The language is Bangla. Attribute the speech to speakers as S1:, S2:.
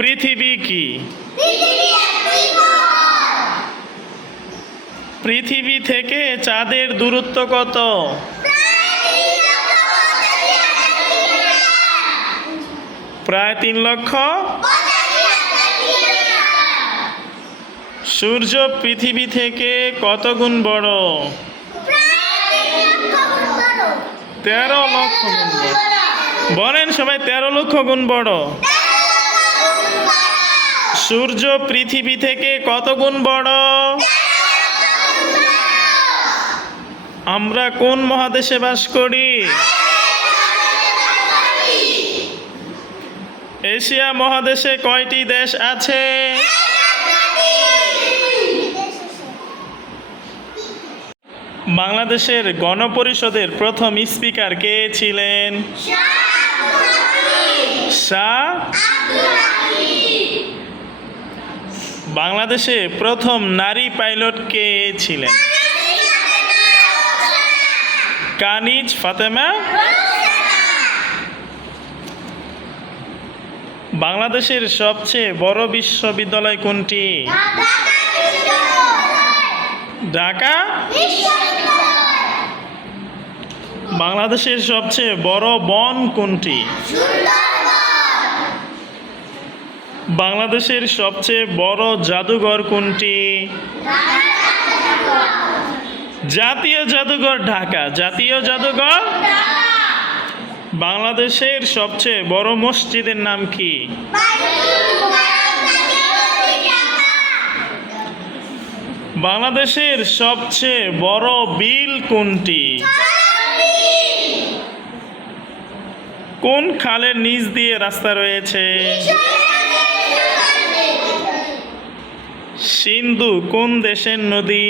S1: পৃথিবী কি? পৃথিবী থেকে চাঁদের দূরত্ব কত? প্রায় তিন লক্ষ। সূর্য পৃথিবী থেকে কত গুণ বড়? তেরো লক্ষ গুণ বড়। বলেন সবাই তেরো লক্ষ গুণ বড়। সূর্য পৃথিবী থেকে কত গুণ বড়? আমরা কোন মহাদেশে বাস করি? এশিয়া মহাদেশে কয়টি দেশ আছে? বাংলাদেশের গণপরিষদের প্রথম স্পিকার কে ছিলেন? শাহ বাংলাদেশে প্রথম নারী পাইলট কে ছিলেন? কানিজ ফাতেমা। বাংলাদেশের সবচেয়ে বড় বিশ্ববিদ্যালয় কোনটি? ঢাকা। বাংলাদেশের সবচেয়ে বড় বন কোনটি? বাংলাদেশের সবচেয়ে বড় জাদুঘর কোনটি? জাতীয় জাদুঘর ঢাকা। জাতীয় জাদুঘর? বাংলাদেশের সবচেয়ে বড় মসজিদের নাম কি? বাংলাদেশের সবচেয়ে বড় বিল কোনটি? কোন খালের নিচ দিয়ে রাস্তা রয়েছে? সিন্ধু কোন দেশের নদী?